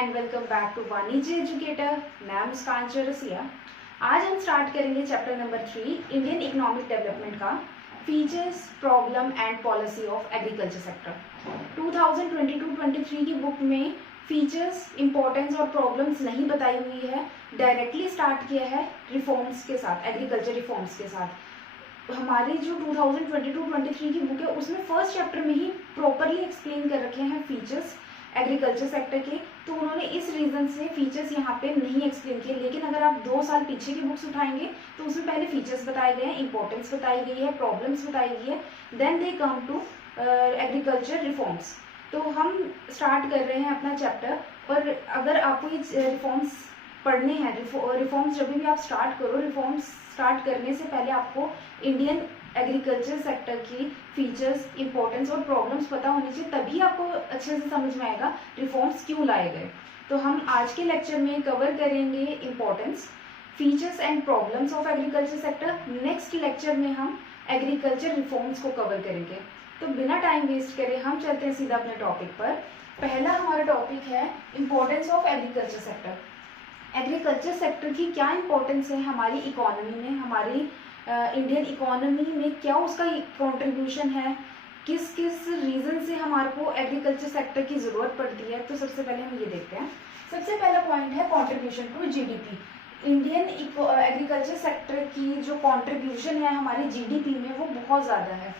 And welcome back to Vanijya educator. मैं मुस्कान चौरसिया। आज हम स्टार्ट करेंगे chapter number 3 Indian economic development का features, problem and policy of agriculture sector. 2022-23 की बुक में फीचर्स, इंपॉर्टेंस और प्रॉब्लम्स नहीं बताई हुई है। डायरेक्टली स्टार्ट किया है रिफॉर्म्स के साथ, एग्रीकल्चर रिफॉर्म्स के साथ। हमारी जो 2022-23 की बुक है उसमें फर्स्ट चैप्टर में ही प्रॉपरली एक्सप्लेन कर रखे हैं फीचर्स एग्रीकल्चर सेक्टर के, तो उन्होंने इस रीजन से फीचर्स यहाँ पे नहीं एक्सप्लेन किए। लेकिन अगर आप 2 साल पीछे की बुक्स उठाएंगे तो उसमें पहले फीचर्स बताए गए हैं, इंपॉर्टेंस बताई गई है, प्रॉब्लम्स बताई गई है, then they come to agriculture reforms. तो हम स्टार्ट कर रहे हैं अपना चैप्टर। और अगर आपको ये रिफॉर्म्स पढ़ने हैं, रिफॉर्म्स जब भी आप स्टार्ट करो, रिफॉर्म्स स्टार्ट करने से पहले आपको इंडियन एग्रीकल्चर सेक्टर की फीचर्स, इंपॉर्टेंस और प्रॉब्लम्स पता होनी चाहिए, तभी आपको अच्छे से समझ में आएगा रिफॉर्म्स क्यों लाए गए। तो हम आज के लेक्चर में कवर करेंगे importance, features and problems of agriculture sector. Next lecture में हम एग्रीकल्चर रिफॉर्म्स को कवर करेंगे। तो बिना टाइम वेस्ट करे हम चलते हैं सीधा अपने टॉपिक पर। पहला हमारा टॉपिक है importance of agriculture sector. Agriculture sector की क्या इंपॉर्टेंस है हमारी इकोनॉमी में, हमारी इंडियन इकोनॉमी में क्या उसका कंट्रीब्यूशन है, किस किस रीजन से हमारे को एग्रीकल्चर सेक्टर की ज़रूरत पड़ती है। तो सबसे पहले हम ये देखते हैं। सबसे पहला पॉइंट है contribution to GDP. Indian agriculture sector की जो कंट्रीब्यूशन है हमारी जीडीपी में वो बहुत ज़्यादा है।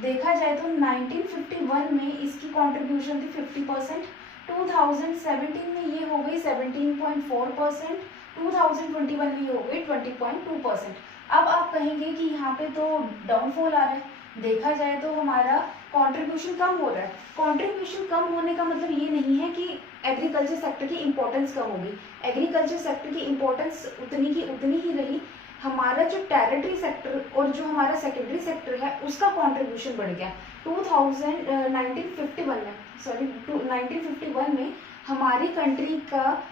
देखा जाए तो 1951 में इसकी कंट्रीब्यूशन थी 50%, 2017 में ये हो गई 17.4%, 2021 में ये हो गई 20.2%। अब आप कहेंगे कि यहाँ पे तो डाउनफॉल आ रहा है। देखा जाए तो हमारा कंट्रीब्यूशन कम हो रहा है। कंट्रीब्यूशन कम होने का मतलब ये नहीं है कि एग्रीकल्चर सेक्टर की इंपॉर्टेंस कम होगी। एग्रीकल्चर सेक्टर की इंपॉर्टेंस उतनी की उतनी ही रही। हमारा जो टेरिटरी सेक्टर और जो हमारा सेकेंडरी सेक्टर है उसका कंट्रीब्यूशन बढ़ गया। 1951 में हमारी कंट्री का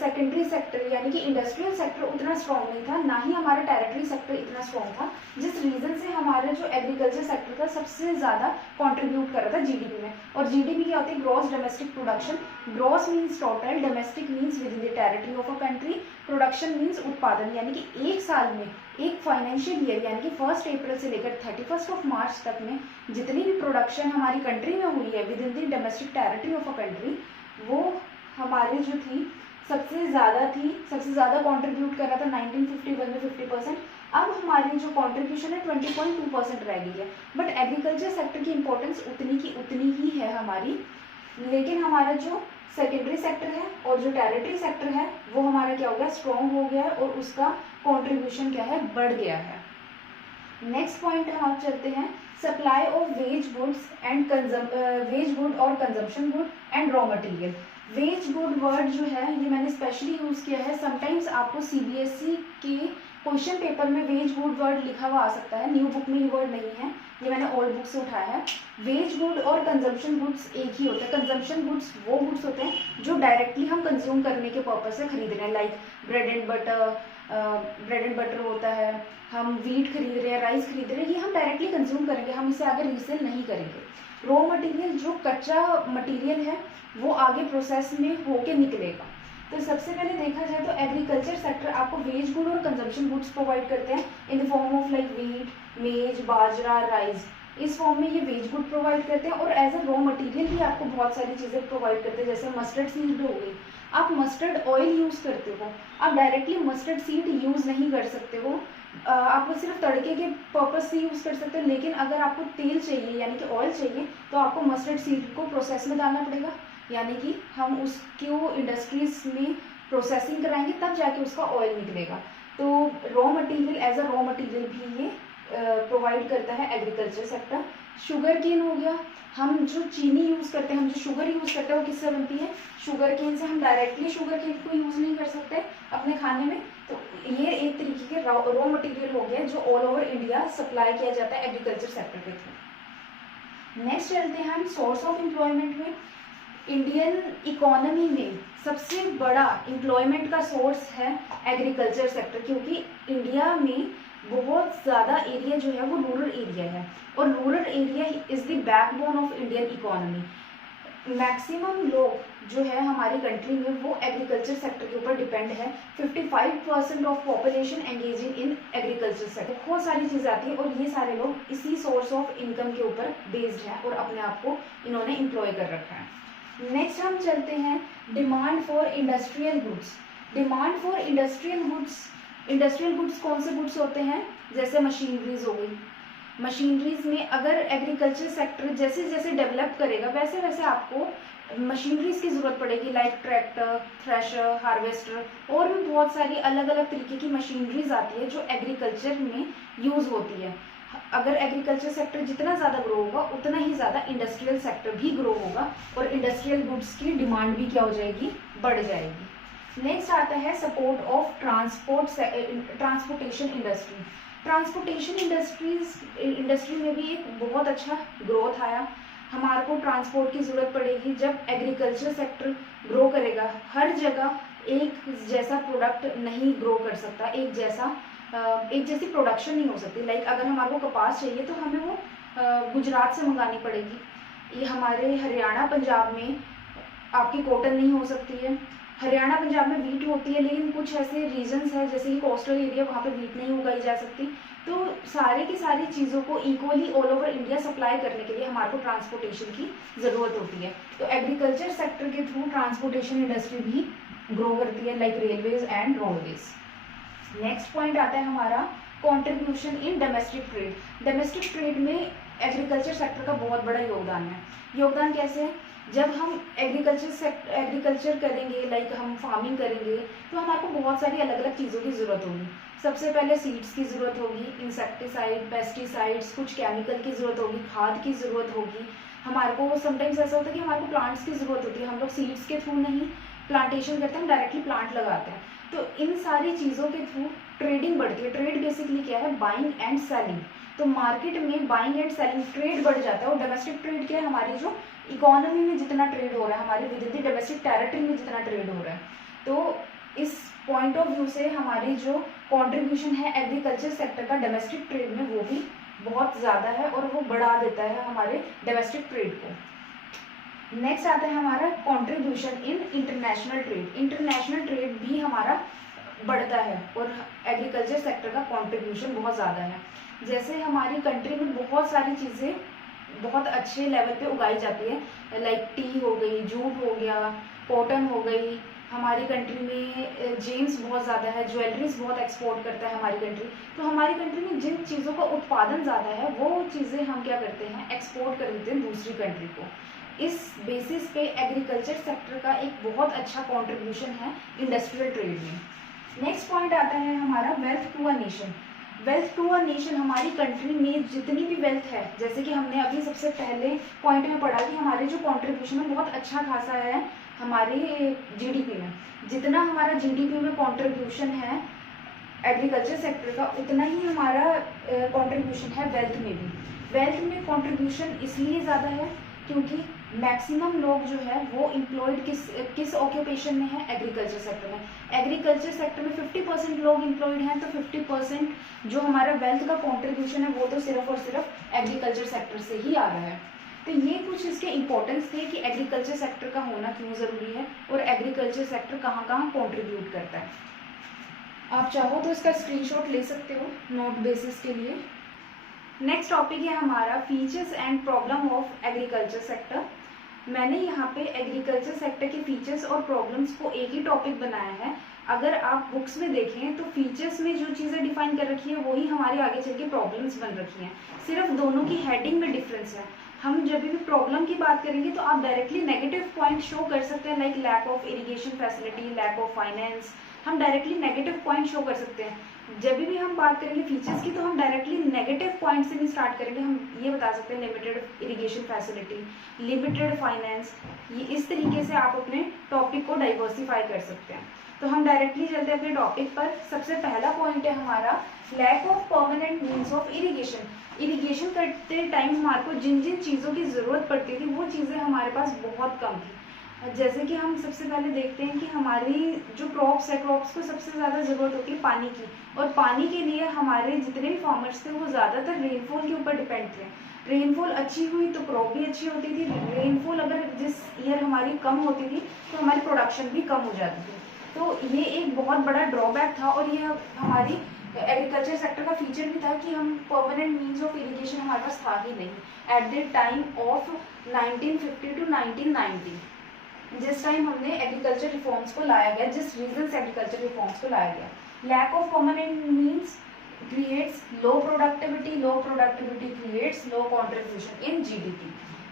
सेकेंडरी सेक्टर यानी कि इंडस्ट्रियल सेक्टर उतना स्ट्रॉन्ग नहीं था, ना ही हमारा टेरिटरी सेक्टर इतना स्ट्रॉन्ग था, जिस रीजन से हमारा जो एग्रीकल्चर सेक्टर था सबसे ज़्यादा कंट्रीब्यूट कर रहा था जीडीपी में। और जीडीपी क्या होती है? Gross domestic production. Gross means total, domestic means with in the territory of a country, production means उत्पादन, यानी कि एक साल में, एक फाइनेंशियल ईयर यानी कि 1 अप्रैल से लेकर 31 मार्च तक में जितनी भी प्रोडक्शन हमारी कंट्री में हुई है with in the domestic territory of a country, वो हमारी जो थी सबसे ज़्यादा कंट्रीब्यूट कर रहा था 1951 में 50%। अब हमारी जो कंट्रीब्यूशन है 20.2% रह गई है। बट एग्रीकल्चर सेक्टर की इंपॉर्टेंस उतनी की उतनी ही है हमारी। लेकिन हमारा जो सेकेंडरी सेक्टर है और जो टेरिटरी सेक्टर है वो हमारा क्या हो गया? स्ट्रॉन्ग हो गया है और उसका कंट्रीब्यूशन क्या है? बढ़ गया है। नेक्स्ट पॉइंट हम चलते हैं, supply of wage goods and wage good और consumption good and raw material. Wage good word जो है ये मैंने स्पेशली यूज़ किया है। समटाइम्स आपको सीबीएसई के क्वेश्चन पेपर में वेज गुड वर्ड लिखा हुआ आ सकता है, न्यू बुक में ये वर्ड नहीं है, ये मैंने ओल्ड बुक से उठाया है। वेज गुड और कंजम्पशन गुड्स एक ही होता है। कंजम्पशन गुड्स वो गुड्स होते हैं जो डायरेक्टली हम कंज्यूम करने के पर्पज से खरीद रहे हैं, लाइक ब्रेड एंड बटर होता है, हम वीट खरीद रहे हैं, राइस खरीद रहे हैं, ये हम डायरेक्टली कंज्यूम करेंगे, हम इसे आगे रीसेल नहीं करेंगे। रॉ मटेरियल जो कच्चा मटेरियल है वो आगे प्रोसेस में होके निकलेगा। तो सबसे पहले देखा जाए तो एग्रीकल्चर सेक्टर आपको वेज गुड और कंजम्पशन गुड्स प्रोवाइड करते हैं in the form of like wheat, मेज, बाजरा, राइस। इस फॉर्म में ये वेज गुड प्रोवाइड करते हैं। और एज अ रॉ मटेरियल भी आपको बहुत सारी चीज़ें प्रोवाइड करते हैं, जैसे मस्टर्ड सीड हो गई। आप मस्टर्ड ऑयल यूज़ करते हो, आप डायरेक्टली मस्टर्ड सीड यूज़ नहीं कर सकते हो, आप वो सिर्फ तड़के के पर्पज से यूज़ कर सकते हो। लेकिन अगर आपको तेल चाहिए यानी कि ऑयल चाहिए तो आपको मस्टर्ड सीड को प्रोसेस में डालना पड़ेगा, यानी कि हम उसको इंडस्ट्रीज में प्रोसेसिंग कराएंगे तब जाके उसका ऑयल निकलेगा। तो raw material as a raw material भी ये प्रोवाइड करता है एग्रीकल्चर सेक्टर। शुगर केन हो गया, हम जो चीनी यूज़ करते हैं, हम जो शुगर यूज़ करते हैं वो किससे बनती है? शुगर केन से। हम डायरेक्टली शुगर केन को यूज़ नहीं कर सकते अपने खाने में। तो ये एक तरीके के रॉ मटेरियल हो गया जो ऑल ओवर इंडिया सप्लाई किया जाता है एग्रीकल्चर सेक्टर के थ्रू। नेक्स्ट चलते हैं हम सोर्स ऑफ एम्प्लॉयमेंट में। इंडियन इकोनॉमी में सबसे बड़ा एम्प्लॉयमेंट का सोर्स है एग्रीकल्चर सेक्टर, क्योंकि इंडिया में बहुत ज़्यादा एरिया जो है वो रूरल एरिया है और rural area is the backbone of Indian economy. Maximum लोग जो है हमारी कंट्री में वो एग्रीकल्चर सेक्टर के ऊपर डिपेंड है। 55% of population engaging in agriculture sector. बहुत सारी चीज़ें आती है और ये सारे लोग इसी सोर्स ऑफ इनकम के ऊपर बेस्ड हैं और अपने आप को इन्होंने एम्प्लॉय कर रखा है। नेक्स्ट हम चलते हैं demand for industrial goods. Demand for industrial goods कौन से गुड्स होते हैं? जैसे मशीनरीज हो गई। मशीनरीज में अगर एग्रीकल्चर सेक्टर जैसे जैसे डेवलप करेगा वैसे वैसे आपको मशीनरीज की ज़रूरत पड़ेगी, लाइक ट्रैक्टर, थ्रेशर, हार्वेस्टर और भी बहुत सारी अलग अलग तरीके की मशीनरीज आती है जो एग्रीकल्चर में यूज़ होती है। अगर एग्रीकल्चर सेक्टर जितना ज़्यादा ग्रो होगा उतना ही ज़्यादा इंडस्ट्रियल सेक्टर भी ग्रो होगा और इंडस्ट्रियल गुड्स की डिमांड भी क्या हो जाएगी? बढ़ जाएगी। नेक्स्ट आता है support of transportation industry. Transportation industry में भी एक बहुत अच्छा ग्रोथ आया। हमारे को ट्रांसपोर्ट की ज़रूरत पड़ेगी जब एग्रीकल्चर सेक्टर ग्रो करेगा। हर जगह एक जैसा प्रोडक्ट नहीं ग्रो कर सकता, एक जैसी प्रोडक्शन नहीं हो सकती। लाइक अगर हमारे को कपास चाहिए तो हमें वो गुजरात से मंगानी पड़ेगी। ये हमारे हरियाणा पंजाब में आपकी कॉटन नहीं हो सकती है। हरियाणा पंजाब में वीट होती है लेकिन कुछ ऐसे रीजन्स हैं जैसे कि कोस्टल एरिया, वहाँ पे वीट नहीं उगाई जा सकती। तो सारे की सारी चीज़ों को equally all over India supply करने के लिए हमारे को ट्रांसपोर्टेशन की ज़रूरत होती है। तो एग्रीकल्चर सेक्टर के थ्रू ट्रांसपोर्टेशन इंडस्ट्री भी ग्रो करती है, like railways and roadways. Next point आता है हमारा contribution in domestic trade. Domestic trade में एग्रीकल्चर सेक्टर का बहुत बड़ा योगदान है। योगदान कैसे है? जब हम एग्रीकल्चर करेंगे, लाइक हम फार्मिंग करेंगे, तो हमारे को बहुत सारी अलग अलग चीज़ों की ज़रूरत होगी। सबसे पहले सीड्स की ज़रूरत होगी, इंसेक्टिसाइड, पेस्टिसाइड्स, कुछ केमिकल की ज़रूरत होगी, खाद की ज़रूरत होगी। हमारे को समटाइम्स ऐसा होता है कि हमारे को प्लांट्स की ज़रूरत होती है। हम लोग सीड्स के थ्रू नहीं प्लांटेशन करते हैं, डायरेक्टली प्लांट लगाते हैं। तो इन सारी चीज़ों के थ्रू ट्रेडिंग बढ़ती है। ट्रेड बेसिकली क्या है? Buying and selling. तो मार्केट में बाइंग एंड सेलिंग ट्रेड बढ़ जाता है। और डोमेस्टिक ट्रेड क्या है? हमारी जो इकोनॉमी में जितना ट्रेड हो रहा है, हमारे with in the domestic territory में जितना ट्रेड हो रहा है, तो इस पॉइंट ऑफ व्यू से हमारी जो कंट्रीब्यूशन है एग्रीकल्चर सेक्टर का डोमेस्टिक ट्रेड में वो भी बहुत ज़्यादा है और वो बढ़ा देता है हमारे डोमेस्टिक ट्रेड को। नेक्स्ट आता है हमारा contribution in international trade. International trade भी हमारा बढ़ता है और एग्रीकल्चर सेक्टर का कंट्रीब्यूशन बहुत ज़्यादा है। जैसे हमारी कंट्री में बहुत सारी चीज़ें बहुत अच्छे लेवल पे उगाई जाती है, लाइक टी हो गई, जूट हो गया, कॉटन हो गई। हमारी कंट्री में जेम्स बहुत ज़्यादा है, ज्वेलरीज बहुत एक्सपोर्ट करता है हमारी कंट्री। तो हमारी कंट्री में जिन चीज़ों का उत्पादन ज़्यादा है वो चीज़ें हम क्या करते हैं? एक्सपोर्ट कर देते हैं दूसरी कंट्री को। इस बेसिस पे एग्रीकल्चर सेक्टर का एक बहुत अच्छा कंट्रीब्यूशन है इंडस्ट्रियल ट्रेड में। नेक्स्ट पॉइंट आता है हमारा wealth to a nation. Wealth to a nation, हमारी कंट्री में जितनी भी वेल्थ है, जैसे कि हमने अभी सबसे पहले पॉइंट में पढ़ा कि हमारे जो कंट्रीब्यूशन है बहुत अच्छा खासा है हमारी जीडीपी में। जितना हमारा जीडीपी में कंट्रीब्यूशन है एग्रीकल्चर सेक्टर का, उतना ही हमारा कंट्रीब्यूशन है वेल्थ में भी। वेल्थ में कंट्रीब्यूशन इसलिए ज़्यादा है क्योंकि मैक्सिमम लोग जो है वो एम्प्लॉयड किस ऑक्यूपेशन में है? एग्रीकल्चर सेक्टर में। एग्रीकल्चर सेक्टर में 50% लोग एम्प्लॉयड हैं, तो 50% जो हमारा वेल्थ का कंट्रीब्यूशन है वो तो सिर्फ और सिर्फ एग्रीकल्चर सेक्टर से ही आ रहा है। तो ये कुछ इसके इम्पोर्टेंस थे कि एग्रीकल्चर सेक्टर का होना क्यों ज़रूरी है और एग्रीकल्चर सेक्टर कहाँ कहाँ कॉन्ट्रीब्यूट करता है। आप चाहो तो इसका स्क्रीनशॉट ले सकते हो नोट बेसिस के लिए। नेक्स्ट टॉपिक है हमारा features and problem of agriculture sector. मैंने यहाँ पे एग्रीकल्चर सेक्टर के फीचर्स और प्रॉब्लम्स को एक ही टॉपिक बनाया है। अगर आप बुक्स में देखें तो फीचर्स में जो चीज़ें डिफाइन कर रखी है वही हमारे आगे चल के प्रॉब्लम्स बन रखी हैं, सिर्फ दोनों की हेडिंग में डिफरेंस है। हम जब भी प्रॉब्लम की बात करेंगे तो आप डायरेक्टली नेगेटिव पॉइंट शो कर सकते हैं, like lack of irrigation facility, lack of finance. हम डायरेक्टली नेगेटिव पॉइंट शो कर सकते हैं। जब भी हम बात करेंगे फीचर्स की तो हम डायरेक्टली नेगेटिव पॉइंट से नहीं स्टार्ट करेंगे। हम ये बता सकते हैं limited irrigation facility, limited finance. ये इस तरीके से आप अपने टॉपिक को डाइवर्सिफाई कर सकते हैं। तो हम डायरेक्टली चलते हैं अपने टॉपिक पर। सबसे पहला पॉइंट है हमारा lack of permanent means of irrigation. Irrigation करते टाइम हमारे को जिन जिन चीज़ों की ज़रूरत पड़ती थी वो चीज़ें हमारे पास बहुत कम थी। जैसे कि हम सबसे पहले देखते हैं कि हमारी जो क्रॉप्स है, क्रॉप्स को सबसे ज़्यादा ज़रूरत होती है पानी की, और पानी के लिए हमारे जितने भी फार्मर्स थे वो ज़्यादातर रेनफॉल के ऊपर डिपेंड थे। रेनफॉल अच्छी हुई तो क्रॉप भी अच्छी होती थी, रेनफॉल अगर जिस ईयर हमारी कम होती थी तो हमारी प्रोडक्शन भी कम हो जाती थी। तो ये एक बहुत बड़ा ड्रॉबैक था, और ये हमारी एग्रीकल्चर सेक्टर का फीचर भी था कि हम परमानेंट मीन्स ऑफ इरिगेशन हमारे पास था ही नहीं at the time of 1950 to 1990, जिस टाइम हमने एग्रीकल्चर रिफॉर्म्स को लाया गया, जिस रीजन से एग्रीकल्चर रिफॉर्म्स को लाया गया। Lack of permanent means creates low productivity creates low contribution in GDP।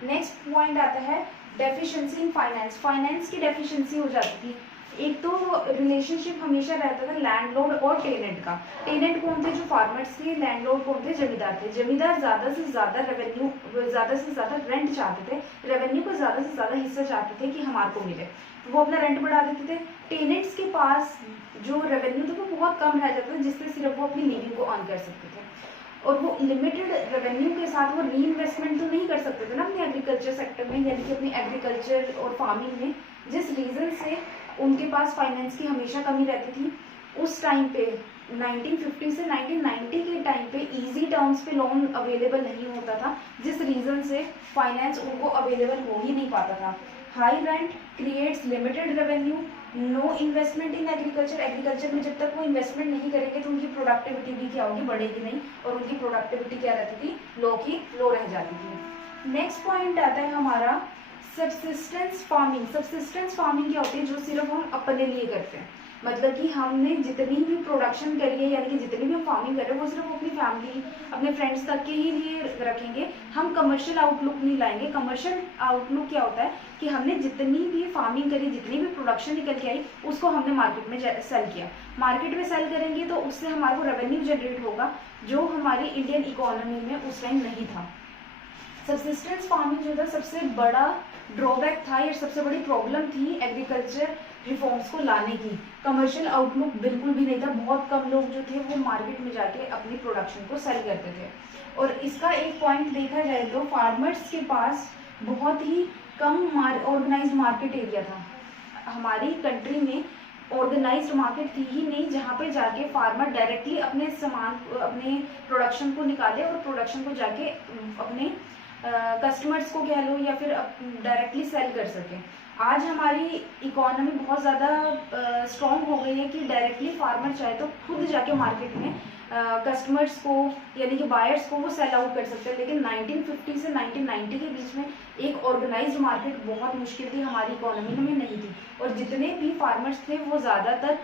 Next point आता है डेफिशिएंसी इन फाइनेंस। फाइनेंस की डेफिशिएंसी हो जाती थी। एक तो रिलेशनशिप हमेशा रहता था लैंडलॉर्ड और टेनेंट का। टेनेंट कौन थे? जो फार्मर्स थे। लैंडलॉर्ड कौन थे? जमींदार थे। जमींदार ज़्यादा से ज़्यादा रेवेन्यू, ज़्यादा से ज़्यादा रेंट चाहते थे, रेवेन्यू को ज़्यादा से ज़्यादा हिस्सा चाहते थे कि हमारे को मिले, वो अपना रेंट बढ़ा देते थे। टेनेंट्स के पास जो रेवेन्यू था वो बहुत कम रह जाता था, जिससे सिर्फ वो अपनी लिविंग को अर्न कर सकते थे, और वो लिमिटेड रेवेन्यू के साथ वो री इन्वेस्टमेंट तो नहीं कर सकते थे ना अपने एग्रीकल्चर सेक्टर में, यानी कि अपनी एग्रीकल्चर और फार्मिंग में, जिस रीज़न से उनके पास फाइनेंस की हमेशा कमी रहती थी। उस टाइम पे 1950 से 1990 के टाइम पे इजी टर्म्स पे लोन अवेलेबल नहीं होता था, जिस रीज़न से फाइनेंस उनको अवेलेबल हो ही नहीं पाता था। High rent creates limited revenue, no investment in agriculture. Agriculture में जब तक वो इन्वेस्टमेंट नहीं करेंगे तो उनकी प्रोडक्टिविटी भी क्या होगी? बढ़ेगी नहीं, और उनकी प्रोडक्टिविटी क्या रहती थी? लो की लो रह जाती थी। नेक्स्ट पॉइंट आता है हमारा सब्सिस्टेंस फार्मिंग। सब्सिस्टेंस फार्मिंग क्या होती है? जो सिर्फ हम अपने लिए करते हैं, मतलब कि हमने जितनी भी प्रोडक्शन करी है, यानी कि जितनी भी हम फार्मिंग कर रहे हैं वो सिर्फ अपनी फैमिली, अपने फ्रेंड्स तक के ही लिए रखेंगे। हम कमर्शियल आउटलुक नहीं लाएंगे। कमर्शियल आउटलुक क्या होता है कि हमने जितनी भी फार्मिंग करी, जितनी भी प्रोडक्शन निकल के आई, उसको हमने मार्केट में सेल किया। मार्केट में सेल करेंगे तो उससे हमारे को रेवेन्यू जनरेट होगा, जो हमारी इंडियन इकोनॉमी में उस टाइम नहीं था। सब्सिस्टेंस फार्मिंग जो था सबसे बड़ा ड्रॉबैक था, या सबसे बड़ी प्रॉब्लम थी एग्रीकल्चर रिफॉर्म्स को लाने की। कमर्शियल आउटलुक बिल्कुल भी नहीं था। बहुत कम लोग जो थे वो मार्केट में जाके अपनी प्रोडक्शन को सेल करते थे। और इसका एक पॉइंट देखा जाए तो फार्मर्स के पास बहुत ही कम ऑर्गेनाइज्ड मार्केट एरिया था। हमारी कंट्री में ऑर्गेनाइज्ड मार्केट थी ही नहीं, जहाँ पे जाके फार्मर डायरेक्टली अपने सामान, अपने प्रोडक्शन को निकाले और प्रोडक्शन को जाके अपने कस्टमर्स को कह लो या फिर डायरेक्टली सेल कर सके। आज हमारी इकोनॉमी बहुत ज़्यादा स्ट्रॉन्ग हो गई है कि डायरेक्टली फार्मर चाहे तो खुद जाके मार्केट में कस्टमर्स को, यानी कि बायर्स को वो सेल आउट कर सकते हैं। लेकिन 1950 से 1990 के बीच में एक ऑर्गेनाइज्ड मार्केट बहुत मुश्किल थी, हमारी इकोनॉमी में नहीं थी। और जितने भी फार्मर्स थे वो ज़्यादातर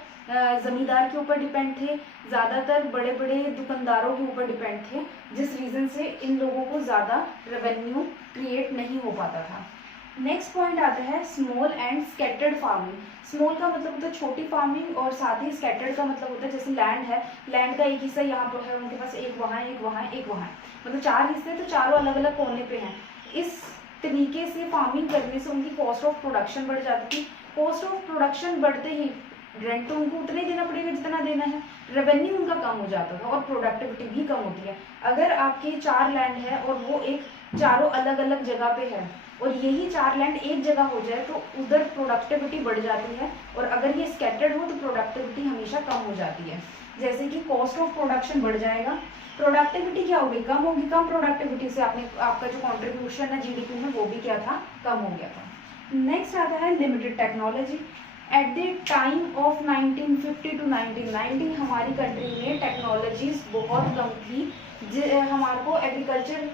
ज़मींदार के ऊपर डिपेंड थे, ज़्यादातर बड़े बड़े दुकानदारों के ऊपर डिपेंड थे, जिस रीज़न से इन लोगों को ज़्यादा रेवेन्यू क्रिएट नहीं हो पाता था। नेक्स्ट पॉइंट आता है small and scattered farming. Small का मतलब होता है छोटी फार्मिंग, और साथ ही स्कैटर्ड का मतलब होता है जैसे लैंड है, लैंड का एक हिस्सा यहाँ पर है, उनके पास एक वहाँ है, एक वहाँ है, एक वहाँ है, मतलब 4 हिस्से, तो चारों अलग अलग कोने पे हैं। इस तरीके से फार्मिंग करने से उनकी कॉस्ट ऑफ प्रोडक्शन बढ़ जाती थी। कॉस्ट ऑफ प्रोडक्शन बढ़ते ही रेंट तो उनको उतना ही देना पड़ेगा जितना देना है, रेवेन्यू उनका कम हो जाता था, और प्रोडक्टिविटी भी कम होती है। अगर आपके 4 लैंड है और वो एक चारों अलग अलग जगह पे है, और यही 4 लैंड एक जगह हो जाए तो उधर प्रोडक्टिविटी बढ़ जाती है, और अगर ये स्कैटर्ड हो तो प्रोडक्टिविटी हमेशा कम हो जाती है। जैसे कि कॉस्ट ऑफ प्रोडक्शन बढ़ जाएगा, प्रोडक्टिविटी क्या होगी? कम होगी। कम प्रोडक्टिविटी से आपका जो कॉन्ट्रीब्यूशन है जीडीपी में वो भी क्या था? कम हो गया था। नेक्स्ट आता है limited technology. At the time of 1950 to 1990 हमारी कंट्री में टेक्नोलॉजीज बहुत कम थी। हमारे को एग्रीकल्चर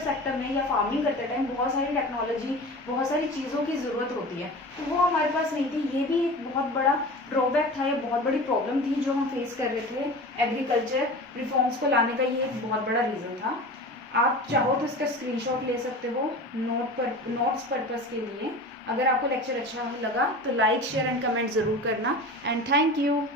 सेक्टर में या फार्मिंग करते टाइम बहुत सारी टेक्नोलॉजी, बहुत सारी चीज़ों की ज़रूरत होती है, तो वो हमारे पास नहीं थी। ये भी एक बहुत बड़ा ड्रॉबैक था, ये बहुत बड़ी प्रॉब्लम थी जो हम फेस कर रहे थे एग्रीकल्चर रिफॉर्म्स को लाने का। ये एक बहुत बड़ा रीज़न था। आप चाहो तो इसका स्क्रीनशॉट ले सकते हो नोट्स पर्पस के लिए। अगर आपको लेक्चर अच्छा लगा तो लाइक, शेयर एंड कमेंट ज़रूर करना, एंड थैंक यू।